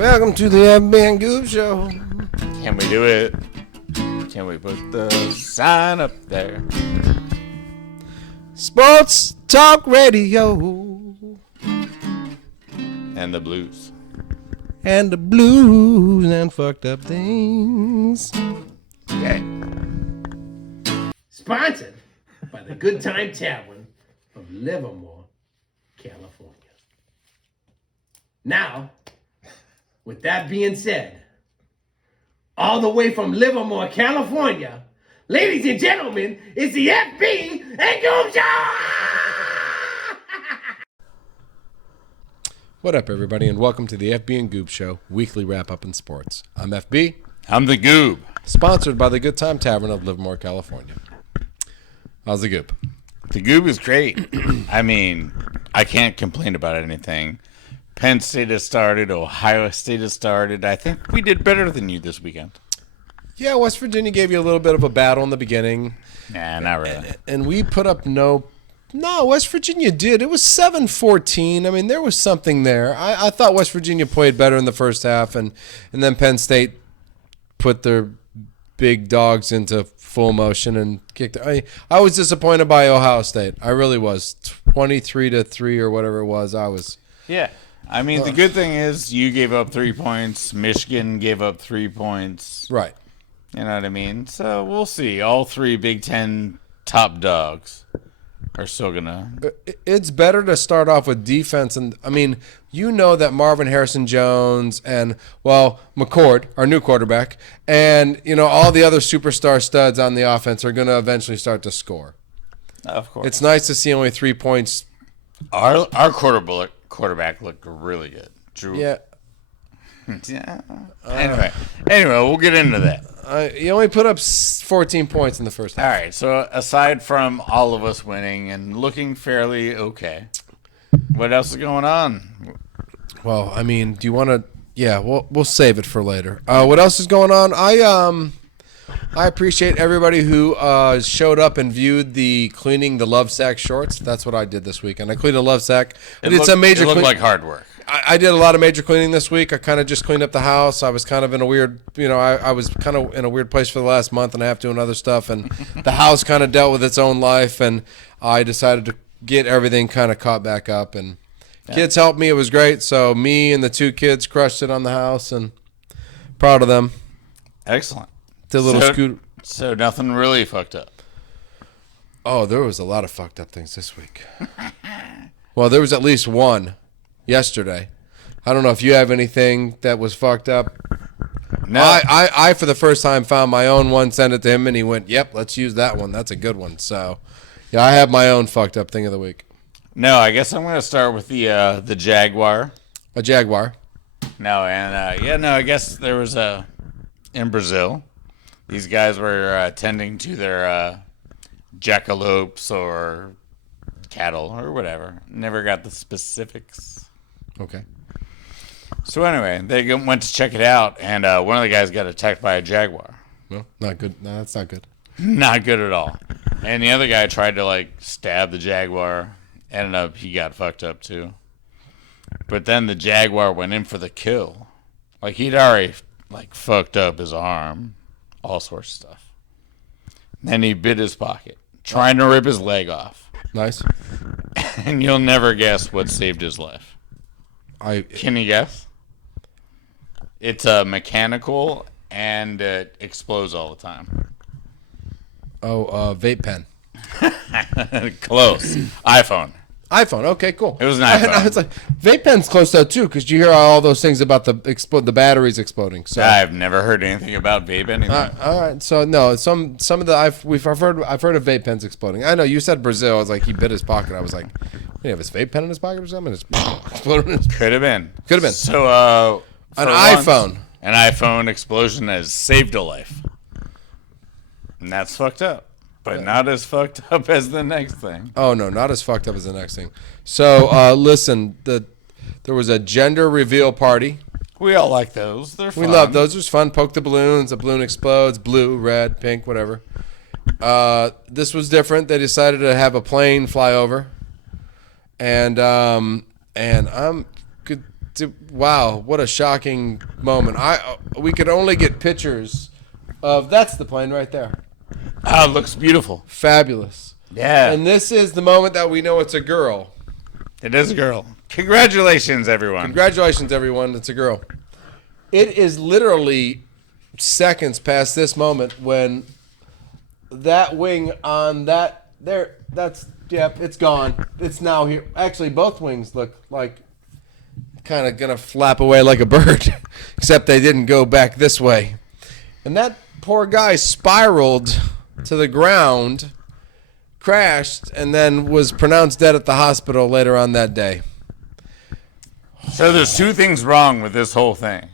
Welcome to the FB and Goob Show. Can we do it? Can we put the sign up there? Sports Talk Radio. And the blues. And the blues and fucked up things. Okay. Sponsored by the Good Time Tavern of Livermore, California. Now, with that being said, all the way from Livermore, California, ladies and gentlemen, it's the FB and Goob Show! What up, everybody, and welcome to the FB and Goob Show, weekly wrap-up in sports. I'm FB. I'm the Goob. Sponsored by the Good Time Tavern of Livermore, California. How's the Goob? The Goob is great. I mean, I can't complain about anything. Penn State has started. Ohio State has started. I think we did better than you this weekend. Yeah, West Virginia gave you a little bit of a battle in the beginning. Nah, not really. And we put up No, West Virginia did. It was 7-14. I mean, there was something there. I thought West Virginia played better in the first half, and then Penn State put their big dogs into full motion and kicked. I was disappointed by Ohio State. I really was. 23-3 or whatever it was. Yeah. I mean, the good thing is you gave up 3 points. Michigan gave up 3 points. Right. You know what I mean? So we'll see. All three Big Ten top dogs are still going to... It's better to start off with defense. And I mean, you know that Marvin Harrison-Jones and, well, McCord, our new quarterback, and, you know, all the other superstar studs on the offense are going to eventually start to score. Of course. It's nice to see only 3 points. Our quarterback looked really good. Drew. Yeah. Yeah. Anyway, we'll get into that. You only put up 14 points in the first half. All right. So aside from all of us winning and looking fairly okay, what else is going on? Well, I mean, do you want to? Yeah, we'll save it for later. What else is going on? I appreciate everybody who showed up and viewed the cleaning the love sack shorts. That's what I did this weekend. I cleaned a love sack. It looked like hard work. I did a lot of major cleaning this week. I kind of just cleaned up the house. I was kind of in a weird, I was kind of in a weird place for the last month and a half doing other stuff, and the house kind of dealt with its own life, and I decided to get everything kind of caught back up, and kids helped me. It was great. So me and the 2 kids crushed it on the house, and proud of them. Excellent. The little scooter. So nothing really fucked up. Oh, there was a lot of fucked up things this week. Well, there was at least one yesterday. I don't know if you have anything that was fucked up. No. I for the first time found my own one, sent it to him, and he went, yep, let's use that one. That's a good one. So, yeah, I have my own fucked up thing of the week. No, I guess I'm going to start with the Jaguar. A Jaguar. No, and I guess there was in Brazil. These guys were tending to their jackalopes or cattle or whatever. Never got the specifics. Okay. So anyway, they went to check it out, and one of the guys got attacked by a jaguar. Well, not good. No, that's not good. Not good at all. And the other guy tried to, stab the jaguar. Ended up, he got fucked up, too. But then the jaguar went in for the kill. He'd already, fucked up his arm. All sorts of stuff. Then he bit his pocket, trying to rip his leg off. Nice. And you'll never guess what saved his life. Can you guess? It's mechanical and it explodes all the time. Oh, vape pen. Close. iPhone. Okay, cool. It was an iPhone. I was like, vape pen's close though too, because you hear all those things about the batteries exploding. So I've never heard anything about vape anything. All right, so no, some of the I've heard of vape pens exploding. I know you said Brazil. I was like, he bit his pocket. I was like, he have his vape pen in his pocket or something? It's exploding. Could have been. So an iPhone explosion has saved a life, and that's fucked up. But not as fucked up as the next thing. Oh, no, not as fucked up as the next thing. So, listen, there was a gender reveal party. We all like those. They're fun. We love those. It was fun. Poke the balloons. A balloon explodes. Blue, red, pink, whatever. This was different. They decided to have a plane fly over. And I'm good wow, what a shocking moment. We could only get pictures of that's the plane right there. Oh, it looks beautiful. Fabulous. Yeah. And this is the moment that we know it's a girl. It is a girl. Congratulations, everyone. Congratulations, everyone. It's a girl. It is literally seconds past this moment when that wing on that there, it's gone. It's now here. Actually, both wings look like kind of going to flap away like a bird, except they didn't go back this way. And that poor guy spiraled to the ground, crashed, and then was pronounced dead at the hospital later on that day. So there's two things wrong with this whole thing.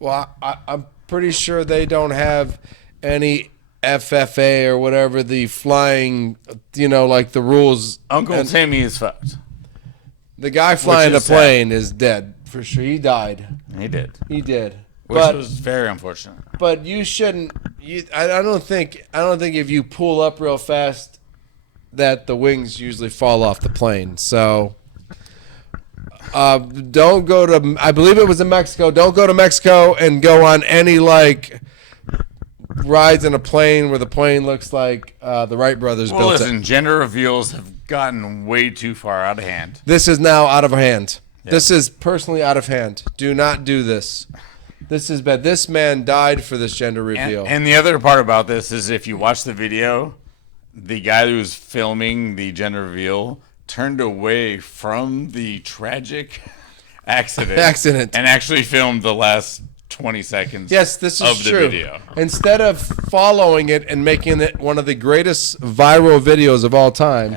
Well, I'm pretty sure they don't have any FFA or whatever the flying, like the rules. Uncle Timmy is fucked. The guy flying the plane is dead for sure. He died. He did. Which was very unfortunate. But you shouldn't. I don't think if you pull up real fast that the wings usually fall off the plane. So don't go to. I believe it was in Mexico. Don't go to Mexico and go on any rides in a plane where the plane looks like the Wright brothers built it. Listen, gender reveals have gotten way too far out of hand. This is now out of hand. Yeah. This is personally out of hand. Do not do this. This is bad. This man died for this gender reveal. And the other part about this is if you watch the video, the guy who was filming the gender reveal turned away from the tragic accident and actually filmed the last 20 seconds this is of the true. video. Instead of following it and making it one of the greatest viral videos of all time,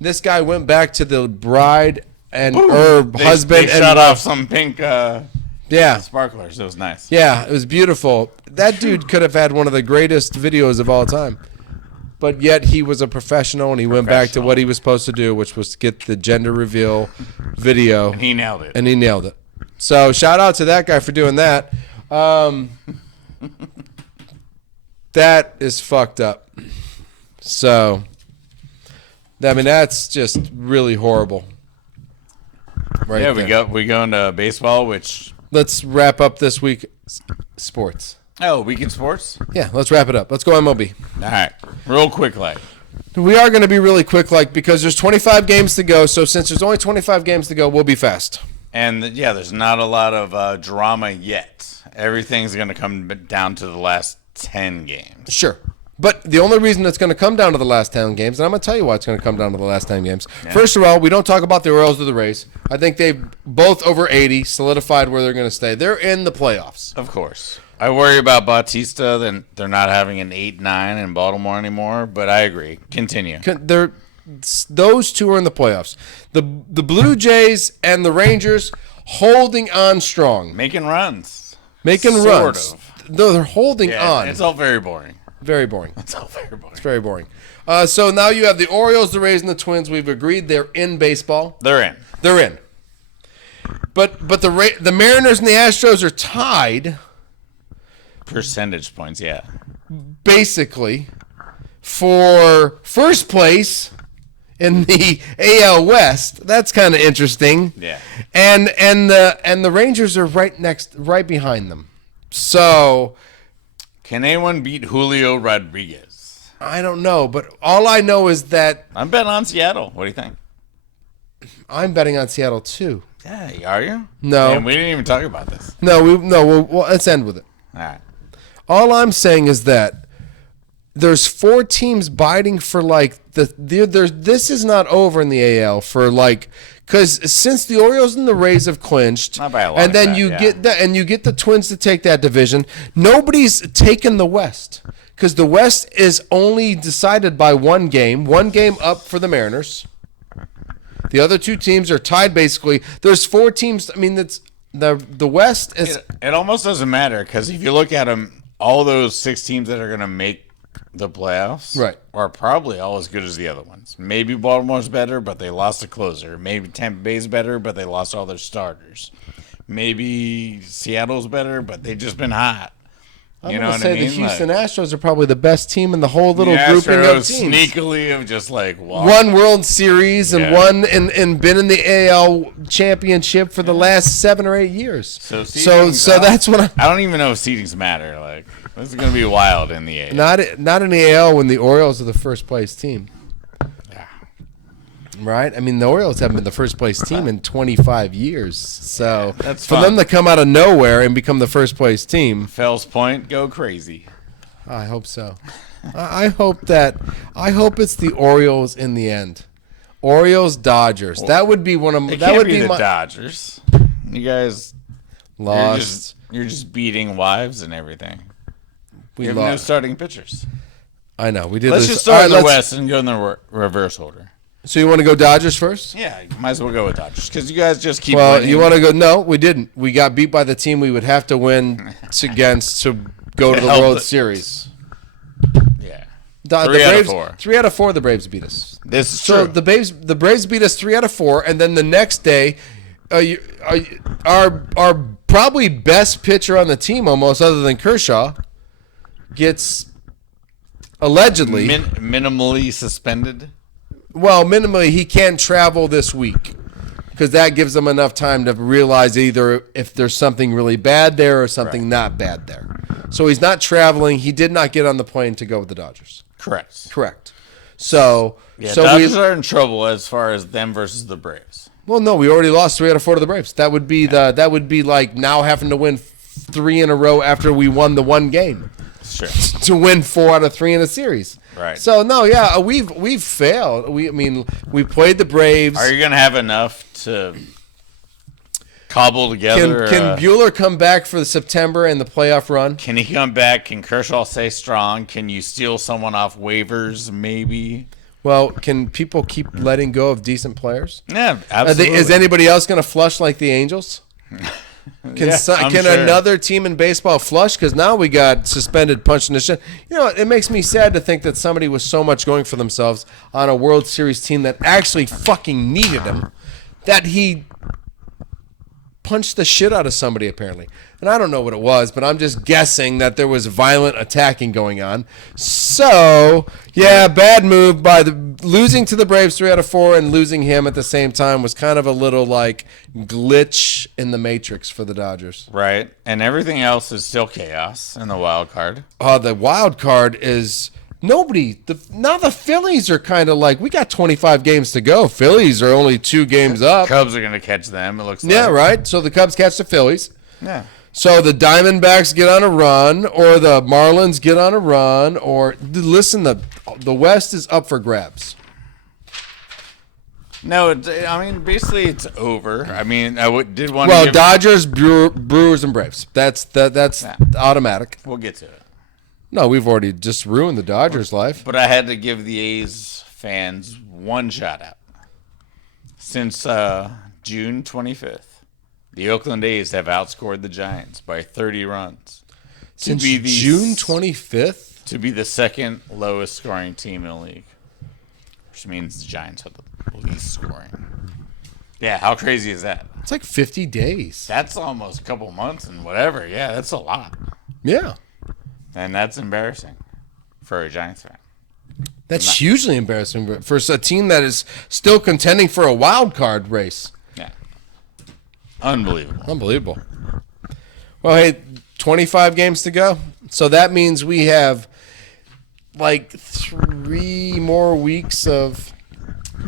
this guy went back to the bride and her husband they and shot off some pink sparklers. It was nice. Yeah, it was beautiful. That dude could have had one of the greatest videos of all time. But yet he was a professional and he went back to what he was supposed to do, which was to get the gender reveal video. And he nailed it. So shout out to that guy for doing that. That is fucked up. So, that's just really horrible. Right there. we go into baseball, which... Let's wrap up this week sports. Oh, weekend sports? Yeah, let's wrap it up. Let's go MLB. All right. Real quick, We are going to be really quick, because there's 25 games to go. So since there's only 25 games to go, we'll be fast. And, there's not a lot of drama yet. Everything's going to come down to the last 10 games. Sure. But the only reason it's going to come down to the last 10 games, and I'm going to tell you why it's going to come down to the last 10 games. Yeah. First of all, we don't talk about the Orioles or the Rays. I think they've both over 80 solidified where they're going to stay. They're in the playoffs. Of course. I worry about Bautista. Then they're not having an 8-9 in Baltimore anymore, but I agree. Continue. Those two are in the playoffs. The Blue Jays and the Rangers holding on strong. Making runs. Sort of. No, they're holding on. It's all very boring. Very boring. It's all very boring. It's very boring. So now you have the Orioles, the Rays, and the Twins. We've agreed they're in baseball. They're in. But the Mariners and the Astros are tied. Percentage points, yeah. Basically, for first place in the AL West. That's kind of interesting. Yeah. And the Rangers are right behind them. So, can anyone beat Julio Rodriguez? I don't know, but all I know is that I'm betting on Seattle. What do you think? I'm betting on Seattle too. Yeah, are you? No. Man, we didn't even talk about this. No, let's end with it. All right. All I'm saying is that there's 4 teams biting for this is not over in the AL for because since the Orioles and the Rays have clinched, not by a long and then shot, you get the Twins to take that division, nobody's taken the West because the West is only decided by one game up for the Mariners. The other 2 teams are tied basically. There's 4 teams. I mean, that's the West is. It almost doesn't matter because if you look at them, all those 6 teams that are going to make the playoffs are probably all as good as the other ones. Maybe Baltimore's better, but they lost a closer. Maybe Tampa Bay's better, but they lost all their starters. Maybe Seattle's better, but they've just been hot. You know I'm what say I mean? the Houston Astros are probably the best team in the whole little the grouping of Astros teams. sneakily have just like One World Series and Yeah. one and been in the AL championship for the last 7 or 8 years. So that's what I don't even know if seedings matter. Like this is gonna be wild in the AL. not in the AL when the Orioles are the first place team. Right? I mean, the Orioles haven't been the first place team in 25 years. So that's for fun. them to come out of nowhere and become the first place team, Fells Point, go crazy. I hope so. I hope it's the Orioles in the end. Orioles Dodgers. That would be one of It that can't would be be the my Dodgers. You guys lost. You're just beating wives and everything. We You have no lost. starting pitchers. I know we did. Let's this. just start All in right, the West and go in the reverse order. So you want to go Dodgers first? Yeah, you might as well go with Dodgers because you guys just keep. Well, winning. you want to go? No, we didn't. We got beat by the team we would have to win against to go to the help World the- Series. Yeah, The 3 out of Braves, 4. 3 out of 4, the Braves beat us. This is So true. the Braves beat us 3 out of 4, and then the next day, our probably best pitcher on the team, almost other than Kershaw, gets allegedly minimally suspended. well, minimally he can't travel this week because that gives them enough time to realize either if there's something really bad there or something not bad there. So he's not traveling. He did not get on the plane to go with the Dodgers. Correct. So Yeah, so Dodgers are in trouble as far as them versus the Braves. well, no, we already lost 3 out of 4 to the Braves. That would be like now having to win 3 in a row after we won the one game Sure. to win 4 out of 3 in a series. Right. So no, yeah, we've failed. We played the Braves. Are you gonna have enough to cobble together? Can Bueller come back for the September and the playoff run? Can he come back? Can Kershaw stay strong? Can you steal someone off waivers? Maybe. Well, can people keep letting go of decent players? Yeah, absolutely. Is anybody else going to flush like the Angels? Can Yeah, I'm sure. another team in baseball flush? Because now we got suspended punching the shit. You know, it makes me sad to think that somebody with so much going for themselves on a World Series team that actually fucking needed him, that he punched the shit out of somebody apparently. And I don't know what it was, but I'm just guessing that there was violent attacking going on. So, yeah, bad move by losing to the Braves 3 out of 4 and losing him at the same time was kind of a little like glitch in the matrix for the Dodgers. Right, and everything else is still chaos in the wild card. The wild card is nobody. Now the Phillies are kind of like, we got 25 games to go. Phillies are only 2 games up. Cubs are gonna catch them. It looks like. Yeah, right. So the Cubs catch the Phillies. Yeah. So the Diamondbacks get on a run, or the Marlins get on a run, or listen, the West is up for grabs. No, basically it's over. I mean, did want Well, to give, Dodgers, Brewers, and Braves. That's automatic. We'll get to it. No, we've already just ruined the Dodgers' life. But I had to give the A's fans one shout out. Since June 25th, the Oakland A's have outscored the Giants by 30 runs. Since June 25th? To be the second lowest scoring team in the league. Which means the Giants have the least scoring. Yeah, how crazy is that? It's like 50 days. That's almost a couple months and whatever. Yeah, that's a lot. Yeah. And that's embarrassing for a Giants fan. That's hugely embarrassing for a team that is still contending for a wild card race. Yeah. Unbelievable. Well, hey, 25 games to go. So that means we have like 3 more weeks of.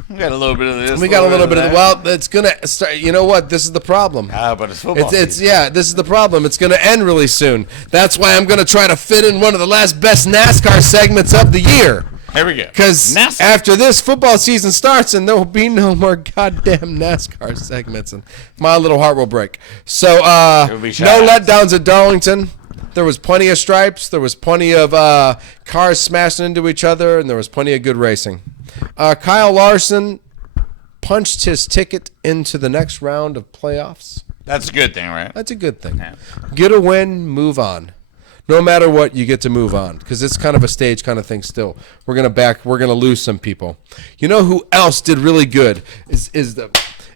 We got a little bit of this. We got a little bit of that. well, it's gonna start. You know what? This is the problem. But it's football. It's yeah. This is the problem. It's gonna end really soon. That's why I'm gonna try to fit in one of the last best NASCAR segments of the year. Here we go. Because after this football season starts, and there will be no more goddamn NASCAR segments, and my little heart will break. So no letdowns at Darlington. There was plenty of stripes. There was plenty of cars smashing into each other, and there was plenty of good racing. Kyle Larson punched his ticket into the next round of playoffs. That's a good thing, right? That's a good thing. Yeah. Get a win, move on. No matter what, you get to move on because it's kind of a stage kind of thing still. We're gonna lose some people. You know who else did really good is the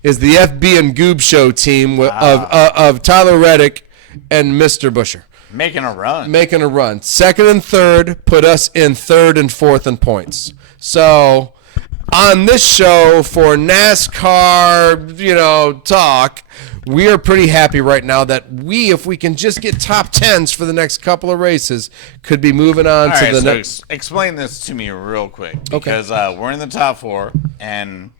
FB and Goob Show team of Tyler Reddick and Mr. Busher. Making a run. Making a run. Second and third put us in third and fourth in points. So on this show for NASCAR, talk, we are pretty happy right now that if we can just get top tens for the next couple of races, could be moving on to the next. Explain this to me real quick. Because we're in the top 4, and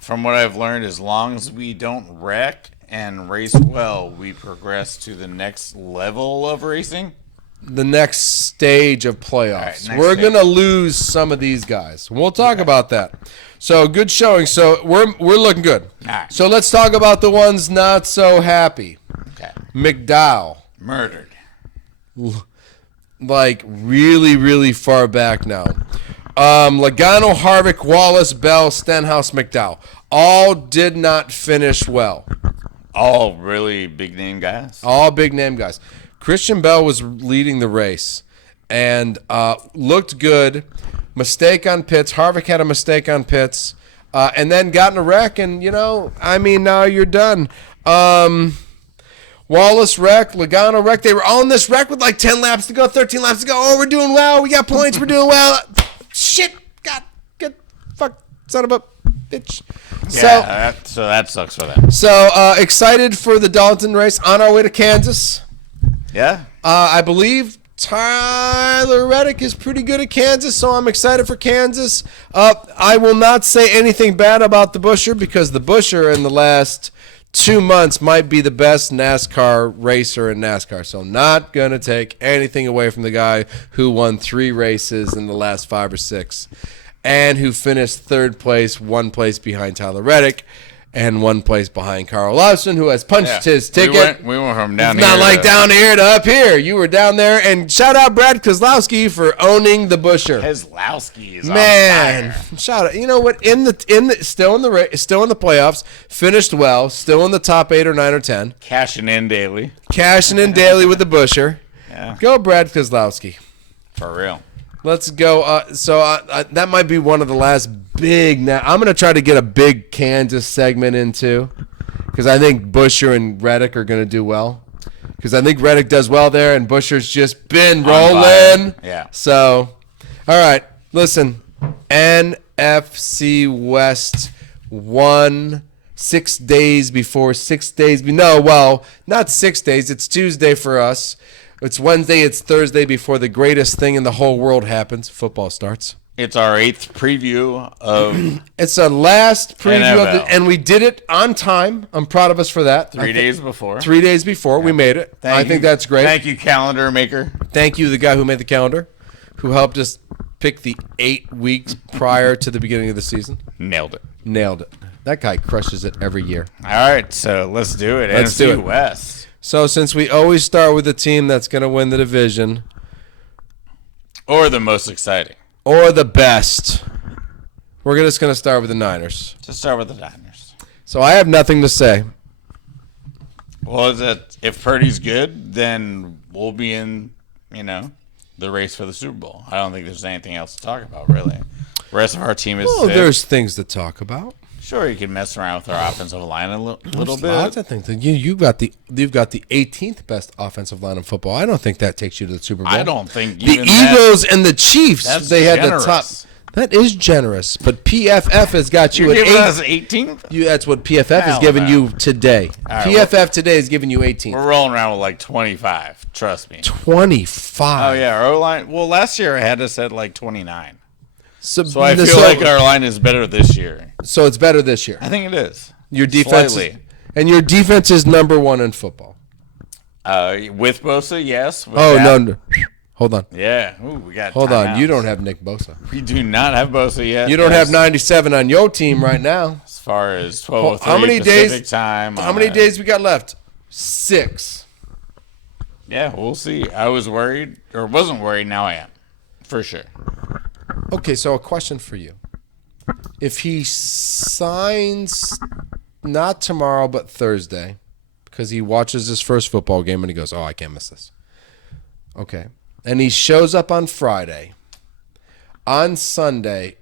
from what I've learned, as long as we don't wreck and race well, we progress to the next level of racing. The next stage of playoffs. Right, we're going to lose some of these guys. We'll talk about that. So good showing. So we're looking good. All right. So let's talk about the ones not so happy. Okay. McDowell. Murdered. Like really, really far back now. Logano, Harvick, Wallace, Bell, Stenhouse, McDowell. All did not finish well. All really big name guys. All big name guys. Christian Bell was leading the race and looked good. Mistake on pits. Harvick had a mistake on pits and then got in a wreck. And, now you're done. Wallace wreck, Logano wreck. They were all in this wreck with like 10 laps to go, 13 laps to go. Oh, we're doing well. We got points. We're doing well. Shit. God. Good. Fuck. Son of a bitch. Yeah, so that sucks for them. So excited for the Dalton race. On our way to Kansas. Yeah. I believe Tyler Reddick is pretty good at Kansas, so I'm excited for Kansas. I will not say anything bad about the Busher because the Busher in the last 2 months might be the best NASCAR racer in NASCAR. So not going to take anything away from the guy who won 3 races in the last 5 or 6 and who finished 3rd place, 1 place behind Tyler Reddick. And 1 place behind Carl Lawson, who has punched his ticket. We went from down it's here. Not like down here to up here. You were down there. And shout out Brad Kozlowski for owning the Busher. Kozlowski is Man, on fire. shout out. You know what? Still in the playoffs. Finished well. Still in the top 8 or 9 or 10. Cashing in daily. Cashing in daily with the Busher. Yeah. Go Brad Kozlowski. For real. Let's go. That might be one of the last big. Now I'm gonna try to get a big Kansas segment into, because I think Busher and Reddick are gonna do well. Because I think Reddick does well there, and Busher's just been rolling. Yeah. So, all right. Listen, NFC West won 6 days before 6 days. No, well, not 6 days. It's Tuesday for us. It's Wednesday, it's Thursday before the greatest thing in the whole world happens. Football starts. It's our 8th preview of It's a last preview of NFL. and we did it on time. I'm proud of us for that. 3 days before. 3 days before we made it. I think that's great. Thank you, calendar maker. Thank you, the guy who made the calendar, who helped us pick the 8 weeks prior to the beginning of the season. Nailed it. Nailed it. That guy crushes it every year. All right, so let's do it. Let's NFC do it. West. So since we always start with the team that's going to win the division, Or the most exciting. or the best, we're just going to start with the Niners. Just start with the Niners. So I have nothing to say. Well, if Purdy's good, then we'll be in, the race for the Super Bowl. I don't think there's anything else to talk about, really. The rest of our team is Well, sick. there's things to talk about. Sure, you can mess around with our offensive line a little There's bit. lots of things. You've got the 18th best offensive line in football. I don't think that takes you to the Super Bowl. I don't think The even that- Eagles and the Chiefs. That's They had generous. the top. That is generous, but PFF has got you You're at giving 8. us 18th? That's what PFF is Hell giving no. you today. right, PFF today is giving you 18th. We're rolling around with like 25. Trust me. 25. Oh, yeah. Our O-line. Well, last year I had us at like 29. So So I feel like our line is better this year. So it's better this year. I think it is. Your defense, Slightly. and your defense is number 1 in football. With Bosa, yes. With Oh that- no. Hold on. Yeah. Ooh, we got Hold on. You timeouts. don't have Nick Bosa. We do not have Bosa yet. You don't have As- 97 on your team right now. As far as 12:03 How many Pacific days? time. How many days we got left? 6. Yeah, we'll see. I was worried, or wasn't worried. Now I am, for sure. Okay, so a question for you. If he signs not tomorrow but Thursday, because he watches his first football game and he goes, "Oh, I can't miss this." Okay. And he shows up on Friday. On Sunday,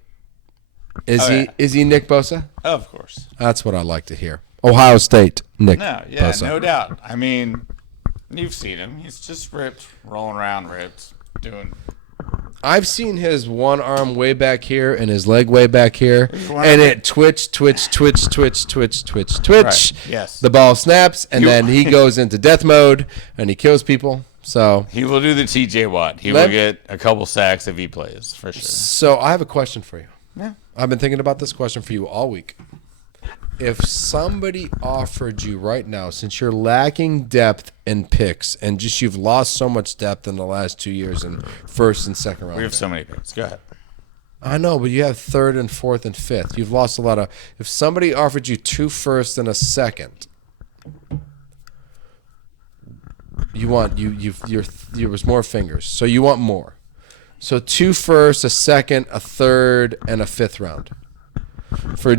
is he Nick Bosa? Of course. That's what I like to hear. Ohio State, Nick No, yeah, Bosa. no doubt. I mean, You've seen him. He's just ripped, rolling around ripped, doing. I've seen his one arm way back here and his leg way back here, and it twitch. Right. Yes. The ball snaps, and then he goes into death mode, and he kills people. So he will do the TJ Watt. He will get a couple sacks if he plays, for sure. So I have a question for you. Yeah. I've been thinking about this question for you all week. If somebody offered you right now, since you're lacking depth in picks and just you've lost so much depth in the last 2 years in first and second round. We have so many picks. Go ahead. I know, but you have third and fourth and fifth. You've lost a lot of. If somebody offered you 2 firsts and a second, you want there was more fingers, so you want more. So 2 firsts, a second, a third, and a fifth round. For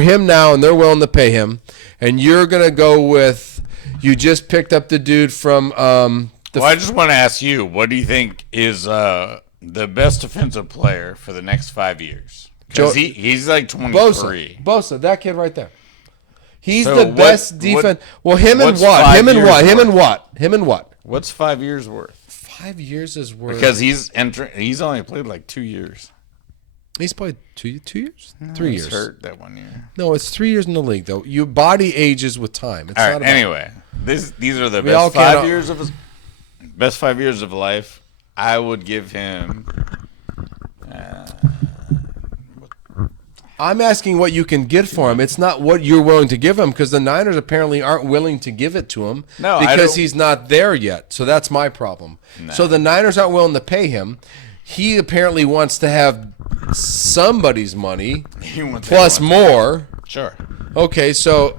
him now, and they're willing to pay him, and you're gonna go with. You just picked up the dude from. I just want to ask you, what do you think is the best defensive player for the next 5 years? Because he's like 23. Bosa, that kid right there. He's So the best defense. Well, him and what's what? 5 Him and years what? Him and worth? what? Him and what? What's 5 years worth? 5 years is worth. Because he's only played like 2 years. He's played 2 years, He 3 was years. hurt that 1 year. No, it's 3 years in the league though. Your body ages with time. It's All not right. about, Anyway, these are the We all best 5 can't- years of his best 5 years of life. I would give him. I'm asking what you can get for him. It's not what you're willing to give him because the Niners apparently aren't willing to give it to him No, I because don't- he's not there yet. So that's my problem. So the Niners aren't willing to pay him. He apparently wants to have somebody's money He wants plus everyone. more. Sure. Okay, so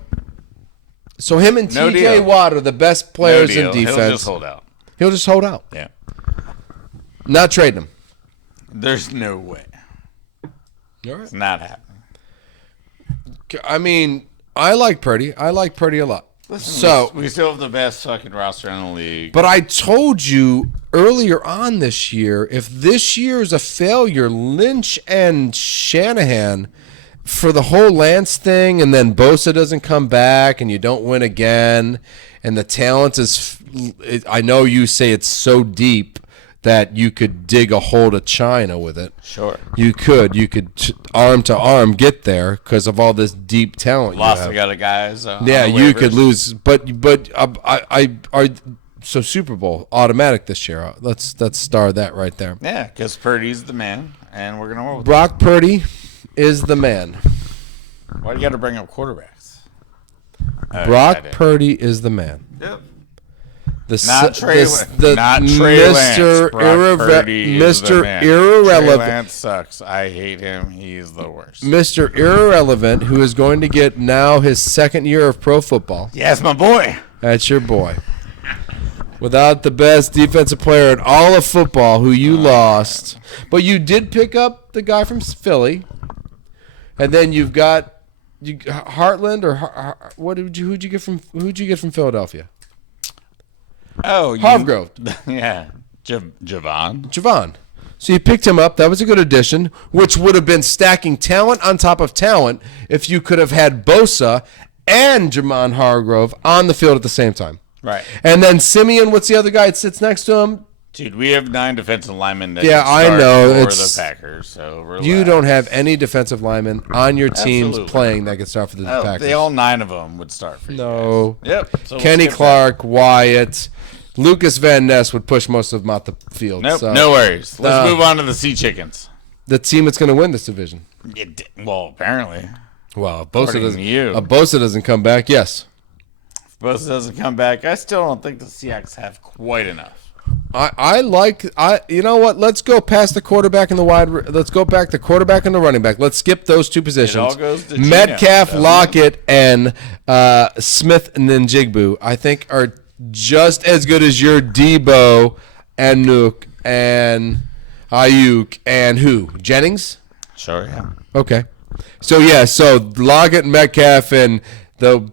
him and No TJ deal. Watt are the best No players deal. in defense. He'll just hold out. He'll just hold out. Yeah. Not trading him. There's no way. All right. It's not happening. I mean, I like Purdy. I like Purdy a lot. So, we still have the best fucking roster in the league. but I told you earlier on this year, if this year is a failure, Lynch and Shanahan for the whole Lance thing, and then Bosa doesn't come back, and you don't win again, and the talent is, I know you say it's so deep that you could dig a hole to China with it. Sure. You could arm to arm get there because of all this deep talent. Lost you have. a lot of guys. Yeah, on the you waivers. could lose, but I are so Super Bowl automatic this year. Let's star that right there. Yeah, because Purdy's the man, and we're gonna roll with Brock Purdy is the man. it. Why do you got to bring up quarterbacks? Brock I did. Purdy is the man. Yep. The Not Trey. the not Trey Lance. Mr. Brock Purdy is the Mr. man. Trey Irrelevant. Lance sucks. I hate him. He's the worst. Mr. Irrelevant, who is going to get now his second year of pro football. Yes, my boy. That's your boy. Without the best defensive player in all of football, who you lost, but you did pick up the guy from Philly, and then you've got Heartland or who'd you get from Philadelphia? Oh, Hargrove. Yeah, Javon. Javon. So you picked him up. That was a good addition, which would have been stacking talent on top of talent if you could have had Bosa and Javon Hargrove on the field at the same time. Right. And then Simeon, what's the other guy that sits next to him? Dude, we have 9 defensive linemen that Yeah, can I start know, for it's- the Packers. So relax. You don't have any defensive linemen on your teams Absolutely. playing that could start for the Packers. They all 9 of them would start for you No. guys. Yep. So Kenny let's get Clark, Wyatt, Lucas Van Ness would push most of them out the field. Nope, So no worries. Let's No. move on to the Sea Chickens. the team that's going to win this division. Well, apparently. Well, if Bosa According doesn't. to you. Bosa doesn't come back. Yes, If Bosa doesn't come back, I still don't think the Seahawks have quite enough. you know what? Let's go past the quarterback and the let's go back to quarterback and the running back. Let's skip those two positions. all goes to Geno, Metcalf, doesn't it? Lockett, and Smith and Njigbu, I think, are just as good as your Debo and Nuke and Ayuk and who? Jennings? Sure, yeah. Okay. So Lockett, Metcalf, and the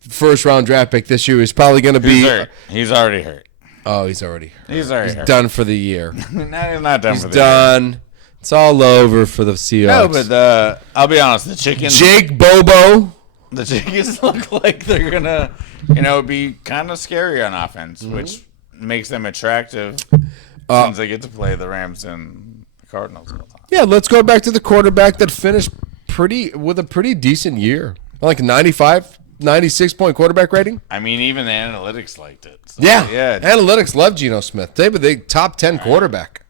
first round draft pick this year is probably going to He's be. hurt. He's already hurt. Oh, he's already hurt. He's already hurt. Done for the year. No, he's not done He's for the year. done. It's all over for the Seahawks. No, but I'll be honest. The Chickens. Jake Bobo. The Chickens look like they're gonna, be kind of scary on offense, which makes them attractive since they get to play the Rams and the Cardinals all the time. Yeah, let's go back to the quarterback that finished with a pretty decent year. Like 95, 96-point quarterback rating. I mean, even the analytics liked it. So, Yeah. Analytics love Geno Smith. They top 10 quarterback.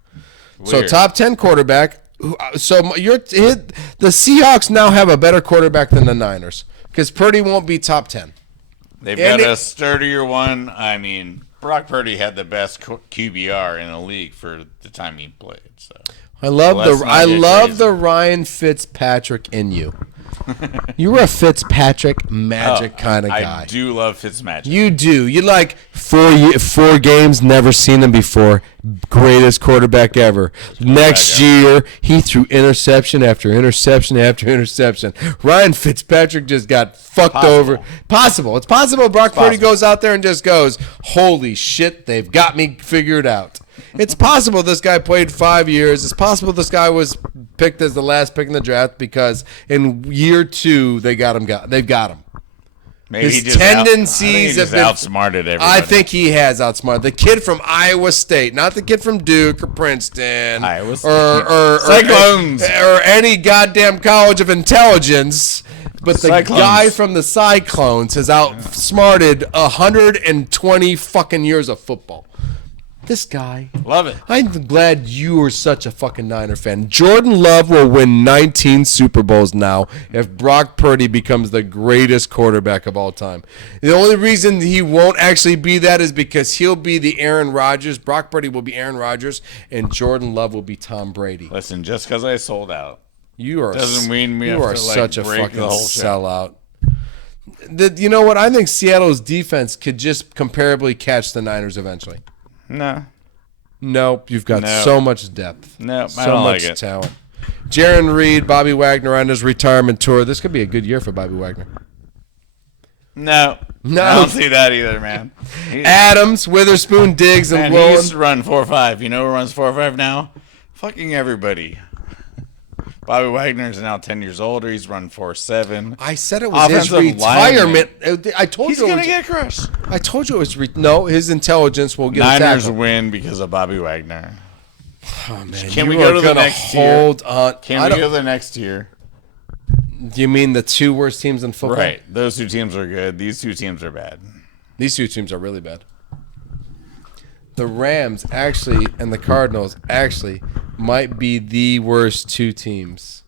Weird. So top 10 quarterback. So the Seahawks now have a better quarterback than the Niners because Purdy won't be top 10. They've got a sturdier one. I mean, Brock Purdy had the best QBR in the league for the time he played. So I love the Ryan Fitzpatrick in you. You were a Fitzpatrick magic kind of guy. I do love Fitzmagic. You do. You like 4 games, never seen him before. Greatest quarterback ever. Next year, he threw interception after interception after interception. Ryan Fitzpatrick just got fucked over. Possible. It's possible Brock Purdy goes out there and just goes, holy shit, they've got me figured out. It's possible this guy played 5 years. It's possible this guy was picked as the last pick in the draft because in year 2 they've got him. Maybe His tendencies have been outsmarted everybody. I think he has outsmarted the kid from Iowa State, not the kid from Duke or Princeton or Cyclones or any goddamn college of intelligence. But the guy from the Cyclones has outsmarted 120 fucking years of football. This guy. Love it. I'm glad you are such a fucking Niner fan. Jordan Love will win 19 Super Bowls now if Brock Purdy becomes the greatest quarterback of all time. The only reason he won't actually be that is because he'll be the Aaron Rodgers. Brock Purdy will be Aaron Rodgers, and Jordan Love will be Tom Brady. Listen, just because I sold out doesn't mean we you have are to such a break fucking the whole sellout. You know what? I think Seattle's defense could just comparably catch the Niners eventually. No. Nope, you've got so much depth. Nope, so I don't much like it. talent. Jaron Reed, Bobby Wagner on his retirement tour. This could be a good year for Bobby Wagner. No. I don't see that either, man. Adams, Witherspoon, Diggs, and He used Lowen. to run 4.5. You know who runs 4.5 now? Fucking everybody. Bobby Wagner's now 10 years older. He's run 4.7. I said it was his Offensive retirement. I told He's you going to get crushed. I told you it was no. His intelligence will get Niners attacked. win because of Bobby Wagner. Oh man, Can you we go are to the gonna next hold tier? on? Can we go to the next tier? Do you mean the 2 worst teams in football? Right. Those 2 teams are good. These 2 teams are bad. These 2 teams are really bad. The Rams actually and the Cardinals actually might be the worst 2 teams.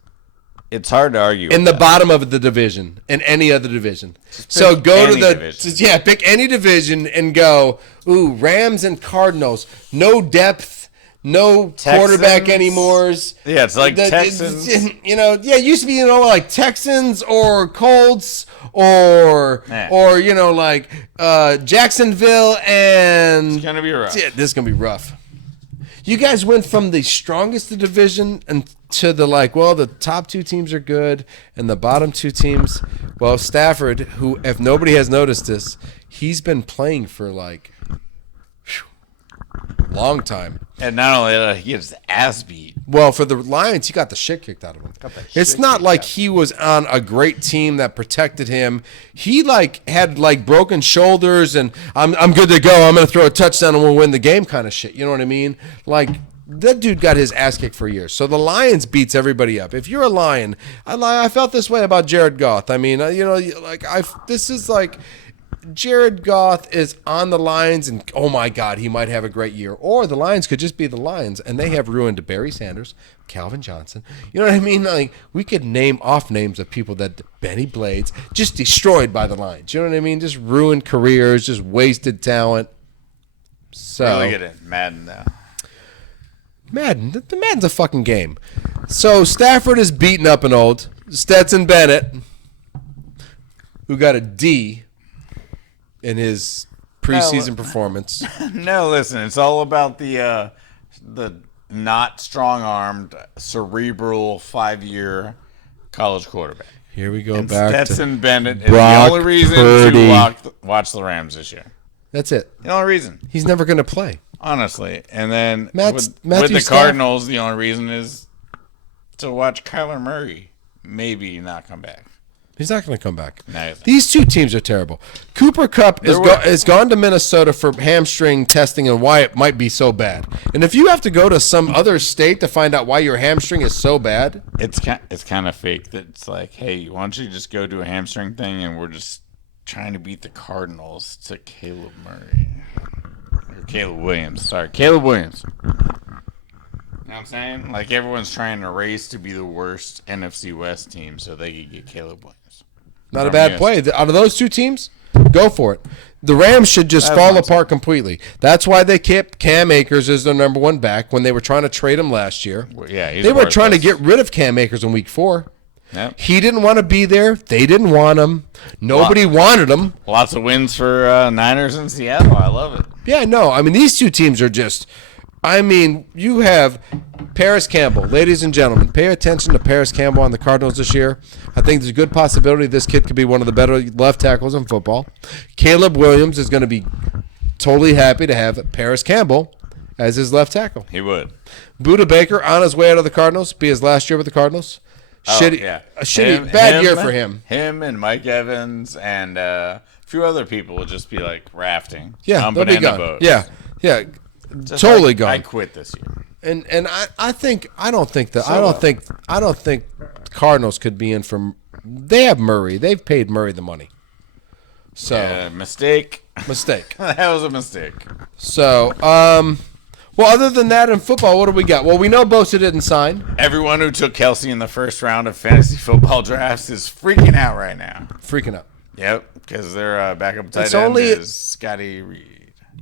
It's hard to argue In with the that. bottom of the division, in any other division. So go to the division. pick any division and go, ooh, Rams and Cardinals, no depth, no quarterback anymore. Yeah, it's like Texans. It used to be, like Texans or Colts or Jacksonville and It's gonna be rough. Yeah, this is gonna be rough. You guys went from the strongest division and to the top 2 teams are good and the bottom 2 teams. Well, Stafford, who, if nobody has noticed this, he's been playing for long time. And not only that, he gets his ass beat. Well, for the Lions, he got the shit kicked out of him. It's not like he was on a great team that protected him. He had broken shoulders and I'm good to go. I'm going to throw a touchdown and we'll win the game kind of shit. You know what I mean? That dude got his ass kicked for years. So the Lions beats everybody up. If you're a Lion, I felt this way about Jared Goff. I mean, Jared Goff is on the Lions, and oh my God, he might have a great year. Or the Lions could just be the Lions, and they have ruined Barry Sanders, Calvin Johnson. You know what I mean? We could name off names of people that Benny Blades just destroyed by the Lions. You know what I mean? Just ruined careers, just wasted talent. So Really get it, Madden now. The Madden's a fucking game. So Stafford is beaten up and old. Stetson Bennett, who got a D in his preseason performance. No, listen, it's all about the not strong-armed, cerebral 5-year college quarterback. Here we go And back Stetson to Bennett is Brock the only reason Purdy. to watch the Rams this year. That's it. The only reason. He's never going to play. Honestly. And then Matthew with the Stafford. Cardinals, the only reason is to watch Kyler Murray maybe not come back. He's not going to come back. No, These two teams are terrible. Cooper Kupp has gone to Minnesota for hamstring testing and why it might be so bad. And if you have to go to some other state to find out why your hamstring is so bad, it's kind of fake. That it's like, hey, why don't you just go do a hamstring thing, and we're just trying to beat the Cardinals to Caleb Murray or Caleb Williams. Sorry, Caleb Williams. You know what I'm saying? Like, everyone's trying to race to be the worst NFC West team so they could get Caleb Williams. not a bad play. Out of those two teams, go for it. The Rams should just fall apart completely. That's why they kept Cam Akers as their number one back when they were trying to trade him last year. Well, yeah, they were trying to get rid of Cam Akers in week 4. Yep. He didn't want to be there. They didn't want him. Nobody wanted him. Lots of wins for Niners in Seattle. I love it. Yeah, no. I mean, these two teams are just – I mean, you have Paris Campbell. Ladies and gentlemen, pay attention to Paris Campbell on the Cardinals this year. I think there's a good possibility this kid could be one of the better left tackles in football. Caleb Williams is going to be totally happy to have Paris Campbell as his left tackle. He would. Budda Baker on his way out of the Cardinals, be his last year with the Cardinals. Bad year for him. Him and Mike Evans and a few other people will just be like rafting. Yeah, they'll be gone. Boats. Yeah. Just totally gone. I quit this year. And I don't think Cardinals could be in from. They have Murray. They've paid Murray the money. So mistake. That was a mistake. So well, other than that in football, what do we got? Well, we know Bosa didn't sign. Everyone who took Kelsey in the first round of fantasy football drafts is freaking out right now. Freaking out. Yep, because their backup tight end is Scotty Reed.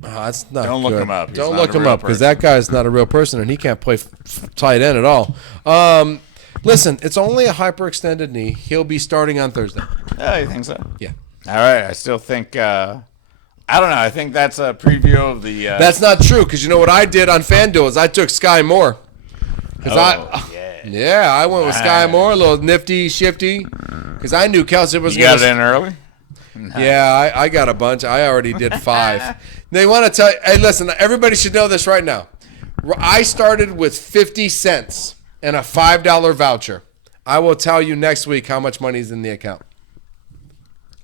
That's not Don't good. look him up. Don't look him up because that guy's not a real person and he can't play tight end at all. Listen, it's only a hyperextended knee. He'll be starting on Thursday. Oh, you think so? Yeah. All right. I still think. I don't know. I think that's a preview of the. That's not true because you know what I did on FanDuel is I took Sky Moore. I went with Sky Moore, a little nifty, shifty, because I knew Kelsey was going to. You got it in early? Nice. Yeah, I got a bunch. I already did 5. They want to tell you, hey, listen, everybody should know this right now. I started with 50 cents and a $5 voucher. I will tell you next week how much money is in the account.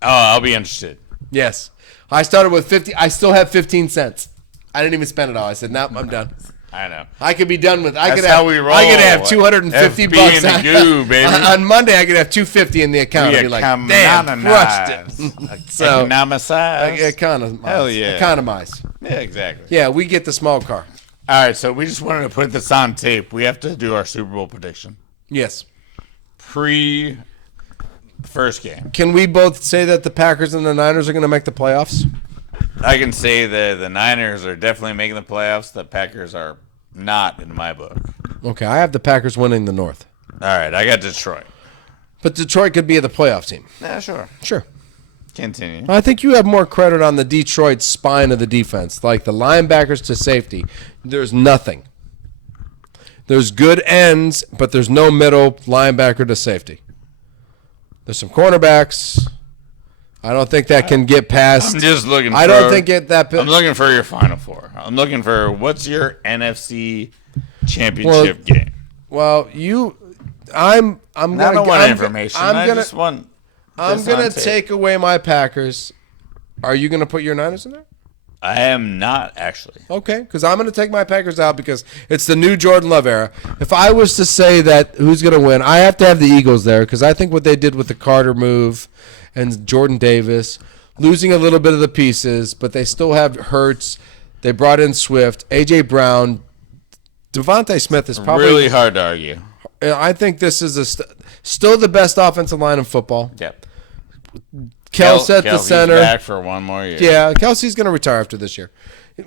Oh, I'll be interested. Yes. I started with 50. I still have 15 cents. I didn't even spend it all. I said, nope, I'm done. I know. I could be done with. That's how we roll. I could have 250 bucks in the goo, baby. on Monday. I could have 250 in the account. I'd be like, damn, crushed it. So economize. Hell yeah. Economize. Yeah, exactly. Yeah, we get the small car. All right, so we just wanted to put this on tape. We have to do our Super Bowl prediction. Yes. Pre first game. Can we both say that the Packers and the Niners are going to make the playoffs? I can say that the Niners are definitely making the playoffs. The Packers are not in my book. Okay, I have the Packers winning the North. All right, I got Detroit. But Detroit could be the playoff team. Yeah, sure. Sure. Continue. I think you have more credit on the Detroit spine of the defense, like the linebackers to safety. There's nothing. There's good ends, but there's no middle linebacker to safety. There's some cornerbacks. I don't think that can get past. I'm just looking for. I don't think it that. I'm looking for your Final Four. I'm looking for what's your NFC Championship game. Well, I'm I going. don't want information. I just want. I'm gonna take away my Packers. Are you gonna put your Niners in there? I am not actually. Okay, because I'm gonna take my Packers out because it's the new Jordan Love era. If I was to say that who's gonna win, I have to have the Eagles there because I think what they did with the Carter move and Jordan Davis, losing a little bit of the pieces, but they still have Hurts. They brought in Swift, A.J. Brown. Devontae Smith is probably really hard to argue. I think this is still the best offensive line in football. Yep. Kelsey at the center. Back for one more year. Yeah, Kelsey's going to retire after this year.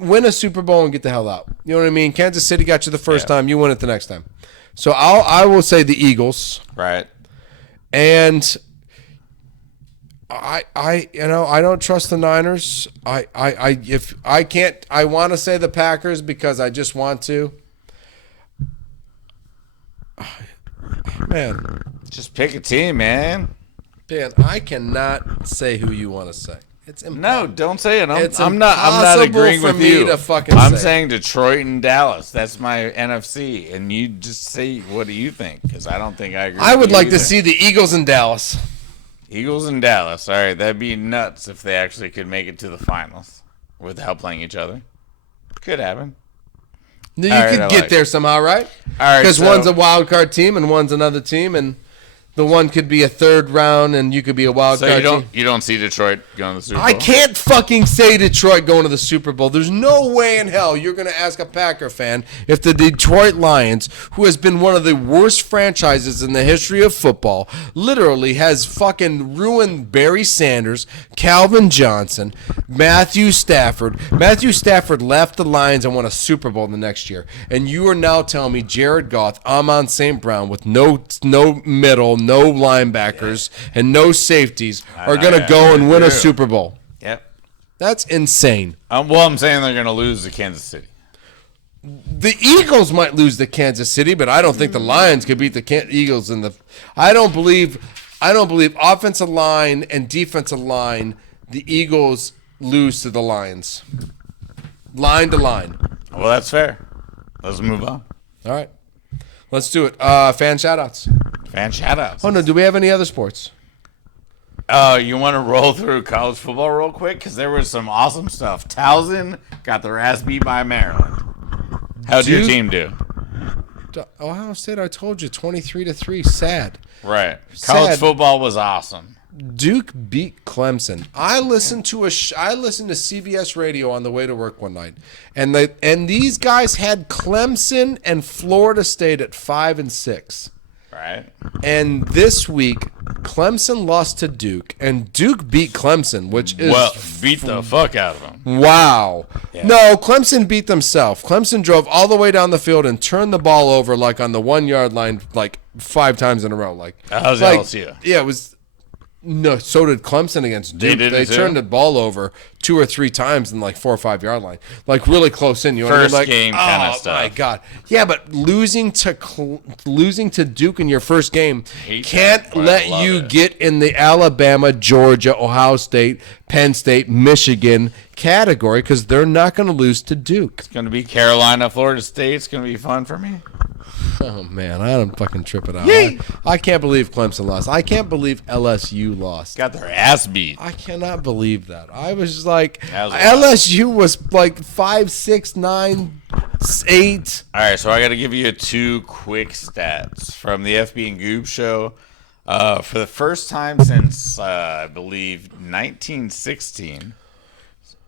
Win a Super Bowl and get the hell out. You know what I mean? Kansas City got you the first time. You win it the next time. So I will say the Eagles. Right. And I don't trust the Niners. I want to say the Packers because I just want to. Man, just pick a team, man. Dan, I cannot say who you want to say. It's impossible. No, don't say it. I'm not agreeing with you. I'm saying Detroit and Dallas. That's my NFC, and you just say what do you think? Because I don't think I agree. I would like to see the Eagles in Dallas. Eagles in Dallas. All right, that'd be nuts if they actually could make it to the finals without playing each other. Could happen. You All right, could I get like there it. somehow, right? All right, Because so- one's a wild card team and one's another team, and the one could be a third round, and you could be a wild So card you team. don't see Detroit going to the Super Bowl? I can't fucking say Detroit going to the Super Bowl. There's no way in hell you're going to ask a Packer fan if the Detroit Lions, who has been one of the worst franchises in the history of football, literally has fucking ruined Barry Sanders, Calvin Johnson, Matthew Stafford. Matthew Stafford left the Lions and won a Super Bowl the next year. And you are now telling me Jared Goff, Amon St. Brown with no middle, no linebackers, and no safeties are going to go and win a Super Bowl. Yep. That's insane. Well, I'm saying they're going to lose to Kansas City. The Eagles might lose to Kansas City, but I don't think the Lions could beat the Eagles in the. I don't believe offensive line and defensive line. The Eagles lose to the Lions. Line to line. Well, that's fair. Let's move on. All right, let's do it. Fan shoutouts. Fan shoutouts. Oh no, do we have any other sports? You want to roll through college football real quick? Because there was some awesome stuff. Towson got their ass beat by Maryland. How'd your team do? Ohio State, I told you, 23-3. Sad. Right. College Sad. football was awesome. Duke beat Clemson. I listened to CBS radio on the way to work one night, and these guys had Clemson and Florida State at 5 and 6. Right. And this week, Clemson lost to Duke, and Duke beat Clemson, which is beat the fuck out of them. wow. Yeah. No, Clemson beat themselves. Clemson drove all the way down the field and turned the ball over like on the 1 yard line, like 5 times in a row. Like How's like, LSU? Yeah, it was. No, so did Clemson against Duke. did They it too? turned the ball over 2 or 3 times in like 4 or 5 yard line, like really close in. You know First what I mean? Like, game kinda oh stuff. my god, yeah, but losing to Duke in your first game Hate can't that, but I let love you it. get in the Alabama, Georgia, Ohio State, Penn State, Michigan category because they're not going to lose to Duke. It's going to be Carolina, Florida State. It's going to be fun for me. Oh man, I don't fucking trip it out. Yay. I can't believe Clemson lost. I can't believe LSU lost. Got their ass beat. I cannot believe that. I was just like, That was a lot. LSU was like 5, 6, 9, 8. All right, so I got to give you 2 quick stats from the FB and Goob show. For the first time since, I believe, 1916,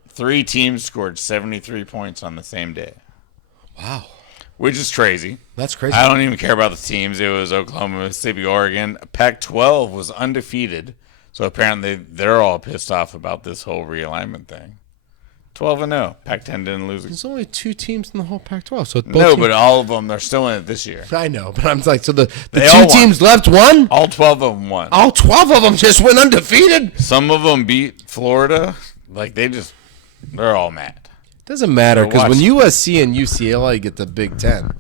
3 teams scored 73 points on the same day, Wow, which is crazy. that's crazy. I don't even care about the teams. It was Oklahoma, Mississippi, Oregon. Pac-12 was undefeated, so apparently they're all pissed off about this whole realignment thing. 12-0. Pac-10 didn't lose. There's only 2 teams in the whole Pac-12, so both No, teams- but all of them, they're still in it this year. I know, but I'm like, so the They 2 all won. teams left won. All 12 of them won. All 12 of them just went undefeated. Some of them beat Florida. Like, they're all mad. Doesn't matter because when watch- USC and UCLA get the Big Ten,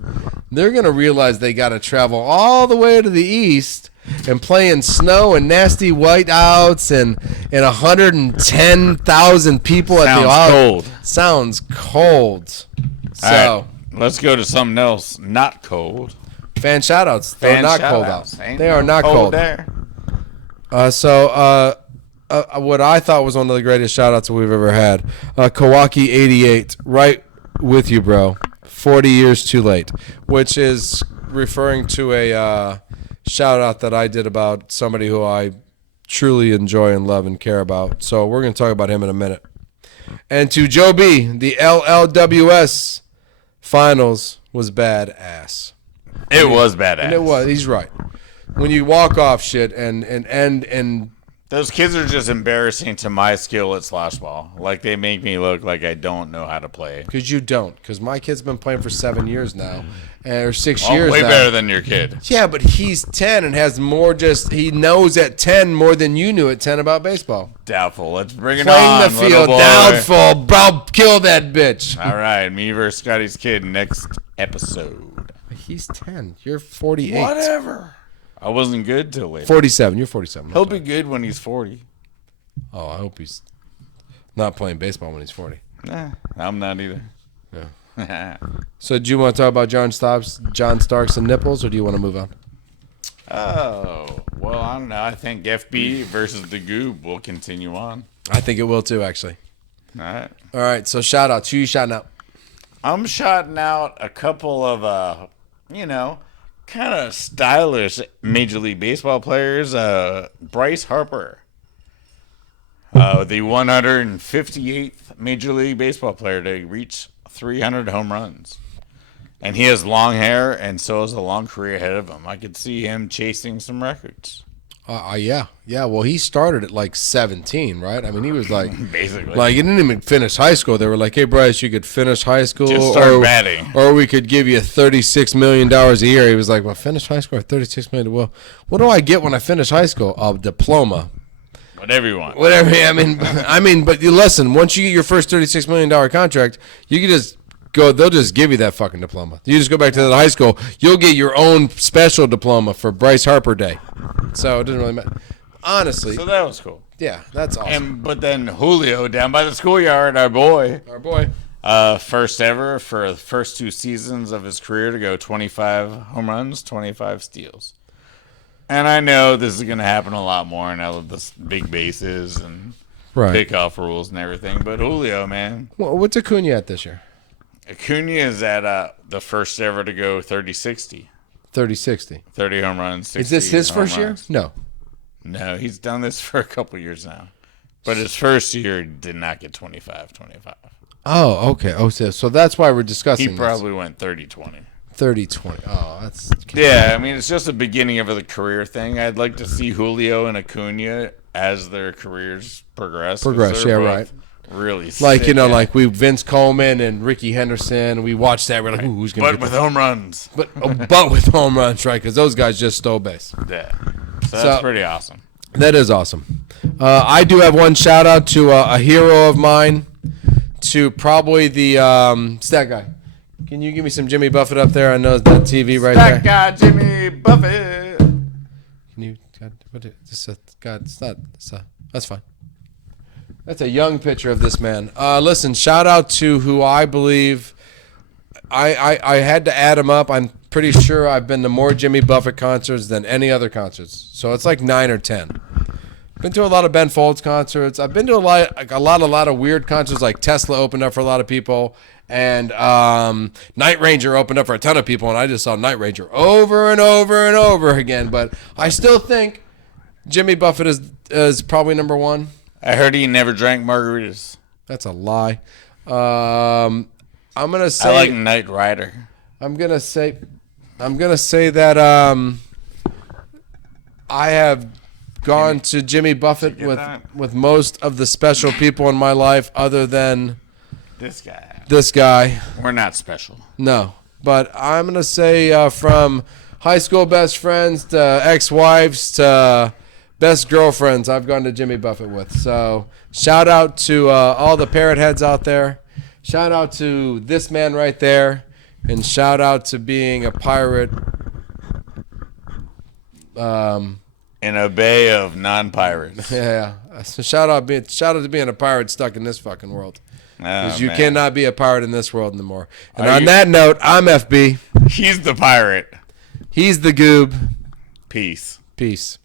they're gonna realize they got to travel all the way to the east and play in snow and nasty whiteouts and 110,000 people at the Sounds cold. Sounds cold. So All right, let's go to something else. Not cold. fan shoutouts. They're Fan not cold shout-outs. out. Ain't They no are not cold. there. What I thought was one of the greatest shout-outs we've ever had. Kawaki88, right with you, bro. 40 years too late, which is referring to a shout-out that I did about somebody who I truly enjoy and love and care about. So we're going to talk about him in a minute. And to Joe B, the LLWS finals was badass. It was badass. And it was. He's right. When you walk off shit and Those kids are just embarrassing to my skill at slosh ball. Like, they make me look like I don't know how to play. because you don't. Because my kid's been playing for 7 years now, or 6 I'm years way now. better than your kid. Yeah, but he's 10 and has more. He knows at 10 more than you knew at 10 about baseball. Doubtful. Let's bring it Playing on, the little field, boy. doubtful, bro. Kill that bitch. All right, me versus Scotty's kid next episode. He's 10. You're 48. Whatever. I wasn't good till later. 47. You're 47. He'll be good when he's 40. Oh, I hope he's not playing baseball when he's 40. Nah, I'm not either. Yeah. So do you want to talk about John Starks and nipples, or do you want to move on? Oh, well, I don't know. I think FB versus the Goob will continue on. I think it will too, actually. All right. All right, so shout outs. Who you shouting out? I'm shouting out a couple of, kind of stylish Major League Baseball players. Bryce Harper, the 158th Major League Baseball player to reach 300 home runs. And he has long hair, and so has a long career ahead of him. I could see him chasing some records. Yeah. Well, he started at like 17, right? I mean, he was like Basically. like he didn't even finish high school. They were like, "Hey, Bryce, you could finish high school, Just start batting, or we could give you $36 million a year." He was like, "Well, finish high school at $36 million. Well, what do I get when I finish high school? A diploma." Whatever you want. Whatever. I mean, but you listen. Once you get your first $36 million contract, you can just go. They'll just give you that fucking diploma. You just go back to the high school. You'll get your own special diploma for Bryce Harper Day. So it doesn't really matter. Honestly. So that was cool. Yeah, that's awesome. But then Julio down by the schoolyard, our boy, first ever for the first 2 seasons of his career to go 25 home runs, 25 steals. And I know this is going to happen a lot more now with the big bases and pickoff rules and everything. But Julio, man. Well, what's Acuna at this year? Acuna is at the first ever to go 30-60. 30-60. 30 home runs, 60 Is this his first year? runs. No. No, he's done this for a couple years now. But his first year did not get 25. Oh, okay. Oh, so that's why we're discussing He probably went 30-20. 30-20. Oh, that's... Yeah, I mean, it's just the beginning of the career thing. I'd like to see Julio and Acuna as their careers progress. Yeah, right. Really like, sick, like we Vince Coleman and Ricky Henderson. We watched that. We're like, ooh, who's going to But with home runs. But with home runs, right? Because those guys just stole base. Yeah. So that's pretty awesome. That is awesome. I do have one shout out to a hero of mine, to probably the stat guy. Can you give me some Jimmy Buffett up there? I know that TV right there. That guy, Jimmy Buffett. Can you? That's fine. That's a young picture of this man. Listen, shout out to who I believe. I had to add him up. I'm pretty sure I've been to more Jimmy Buffett concerts than any other concerts. So it's like 9 or 10. Been to a lot of Ben Folds concerts. I've been to a lot of weird concerts, like Tesla opened up for a lot of people, and Night Ranger opened up for a ton of people, and I just saw Night Ranger over and over and over again. But I still think Jimmy Buffett is probably number one. I heard he never drank margaritas. That's a lie. I'm gonna say I like Knight Rider. I'm gonna say that I have gone to Jimmy Buffett with most of the special people in my life, other than this guy. This guy. We're not special. No, but I'm gonna say from high school best friends to ex-wives to best girlfriends, I've gone to Jimmy Buffett with. So shout out to all the parrot heads out there. Shout out to this man right there, and shout out to being a pirate. In a bay of non-pirates. Yeah. So shout out to being a pirate stuck in this fucking world. Because you man. cannot be a pirate in this world anymore. And on that note, I'm FB. He's the pirate. He's the goob. Peace. Peace.